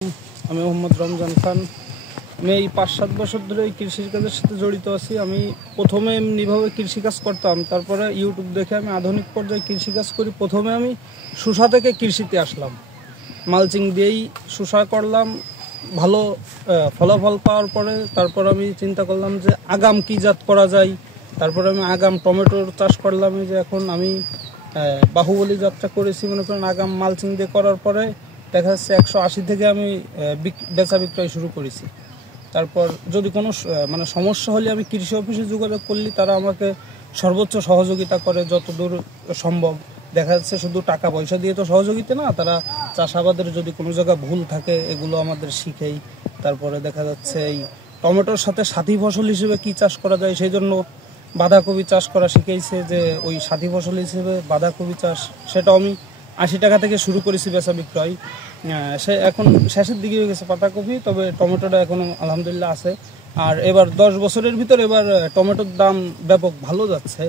আমি মোহাম্মদ রমজান খান। আমি এই ৫-৭ বছর ধরে এই কৃষির কাজের সাথে জড়িত আছি। আমি প্রথমে এমনিভাবে কৃষিকাজ করতাম, তারপরে ইউটিউব দেখে আমি আধুনিক পর্যায়ে কৃষিকাজ করি। প্রথমে আমি শসা থেকে কৃষিতে আসলাম, মালচিং দিয়েই শসা করলাম। ভালো ফলাফল পাওয়ার পরে তারপর আমি চিন্তা করলাম যে আগাম কী জাত করা যায়। তারপরে আমি আগাম টমেটোর চাষ করলাম। এই যে এখন আমি বাহুবলী জাতটা করেছি, মনে করেন আগাম মালচিং দিয়ে করার পরে দেখা যাচ্ছে ১৮০ থেকে আমি বেচা বিক্রয় শুরু করেছি। তারপর যদি কোনো মানে সমস্যা হলে আমি কৃষি অফিসে যোগাযোগ করলে তারা আমাকে সর্বোচ্চ সহযোগিতা করে যতদূর সম্ভব। দেখা যাচ্ছে শুধু টাকা পয়সা দিয়ে তো সহযোগিতা না, তারা চাষাবাদের যদি কোনো জায়গায় ভুল থাকে এগুলো আমাদের শিখেই। তারপরে দেখা যাচ্ছে এই টমেটোর সাথে সাথী ফসল হিসেবে কি চাষ করা যায়, সেই জন্য বাঁধাকপি চাষ করা শিখেছে। যে ওই সাথী ফসল হিসেবে বাঁধাকপি চাষ, সেটাও আমি ৮০ টাকা থেকে শুরু করেছি বেচা বিক্রয়। সে এখন শেষের দিকে হয়ে গেছে পাতাকপি, তবে টমেটোটা এখনও আলহামদুলিল্লাহ আছে। আর এবার ১০ বছরের ভিতর এবার টমেটোর দাম ব্যাপক ভালো যাচ্ছে।